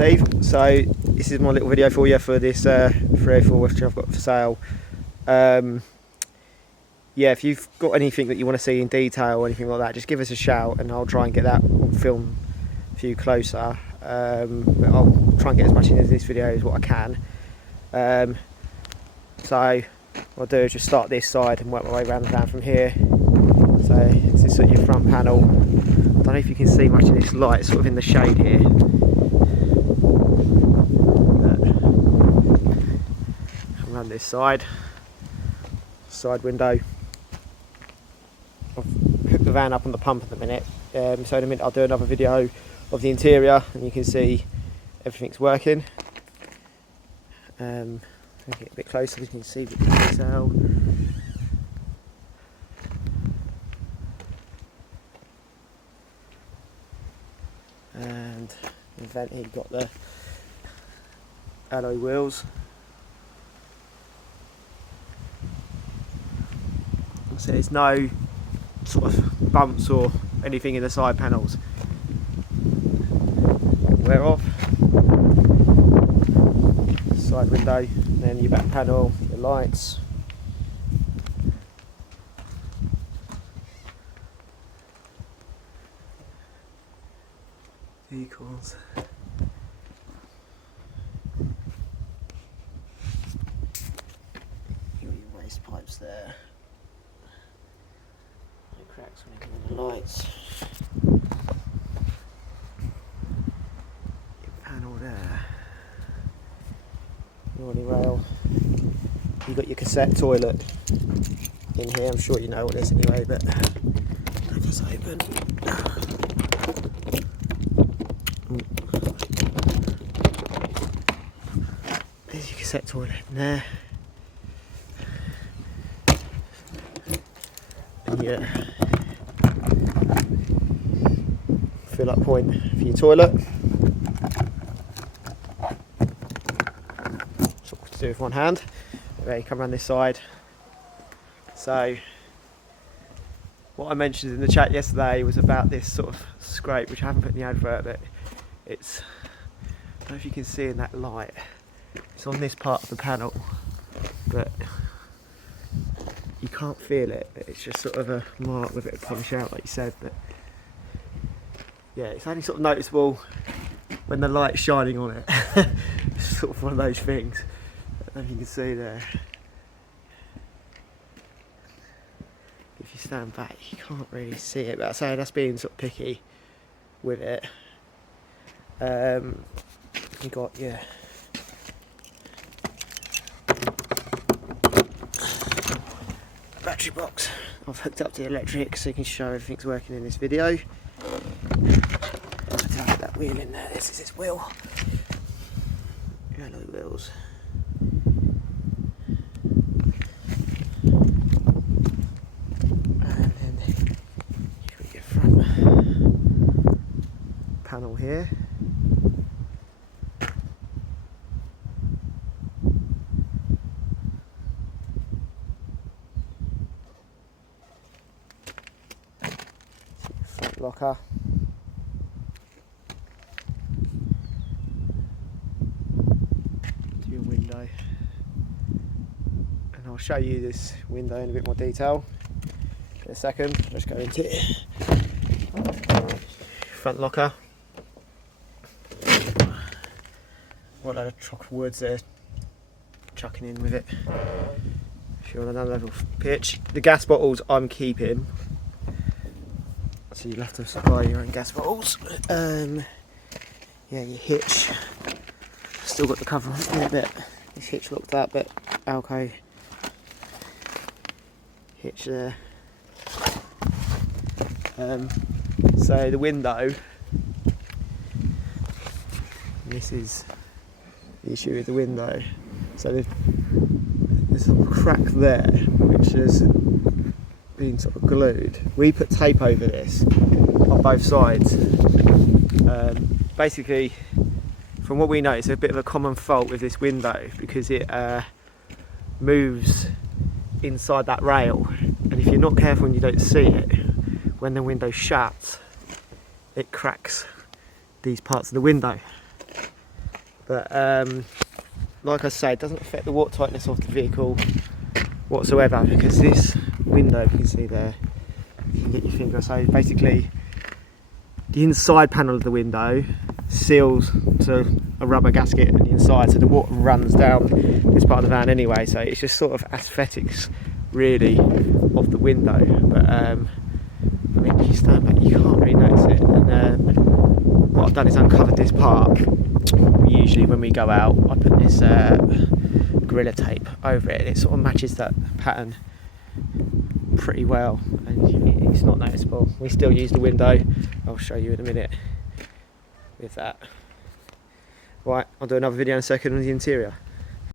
Steve. So this is my little video for you for this 304 which I've got for sale. Yeah, if you've got anything that you want to see in detail or anything like that, just give us a shout and I'll try and get that on film for you closer. But I'll try and get as much into this video as what I can. So what I'll do is just start this side and work my way around the van from here. So this is sort of your front panel. I don't know if you can see much of this light, sort of in the shade here. Come around this side window. I've hooked the van up on the pump at the minute, so in a minute I'll do another video of the interior and you can see everything's working. Get a bit closer so you can see the detail. And in the vent here you've got the alloy wheels. So there's no sort of bumps or anything in the side panels. Wear off. Side window, and then your back panel, your lights. Vehicles. Your waste pipes there. No cracks when you come in the lights. Your panel there. Rolling rail. You've got your cassette toilet in here. I'm sure you know what it is anyway, but if it's open. There's your cassette toilet in there. And your fill up point for your toilet. Do with one hand. There you come around this side. So what I mentioned in the chat yesterday was about this sort of scrape, which I haven't put in the advert, but it's, I don't know if you can see in that light, it's on this part of the panel, but you can't feel it. It's just sort of a mark with it to polish out, like you said. But yeah, it's only sort of noticeable when the light's shining on it. It's sort of one of those things. I don't know if you can see there. If you stand back, you can't really see it, but I say that's being sort of picky with it. You got your battery box. I've hooked up to the electric so you can show everything's working in this video. I'll put that wheel in there. This is its wheel. Alloy wheels. Panel here. Front locker. To your window. And I'll show you this window in a bit more detail in a second. Let's go into it. Front locker. What a truck of woods there, chucking in with it. If you're on another level pitch. The gas bottles I'm keeping, so you'll have to supply your own gas bottles. Yeah, your hitch, still got the cover on it a bit. This hitch locked up, but Alco hitch there. So the window, this is the issue with the window. So there's a crack there which has been sort of glued. We put tape over this on both sides. Basically, from what we know, it's a bit of a common fault with this window because it moves inside that rail, and if you're not careful and you don't see it, when the window shuts, it cracks these parts of the window. But like I say, it doesn't affect the water tightness of the vehicle whatsoever, because this window, if you can see there, you can get your finger, so basically the inside panel of the window seals to a rubber gasket on the inside, so the water runs down this part of the van anyway, so it's just sort of aesthetics really of the window. But I mean, if you stand back you can't really notice it. And what I've done is uncovered this part. Usually when we go out I put this Gorilla tape over it, and it sort of matches that pattern pretty well, and it's not noticeable. We still use the window, I'll show you in a minute with that. Right, I'll do another video in a second on the interior.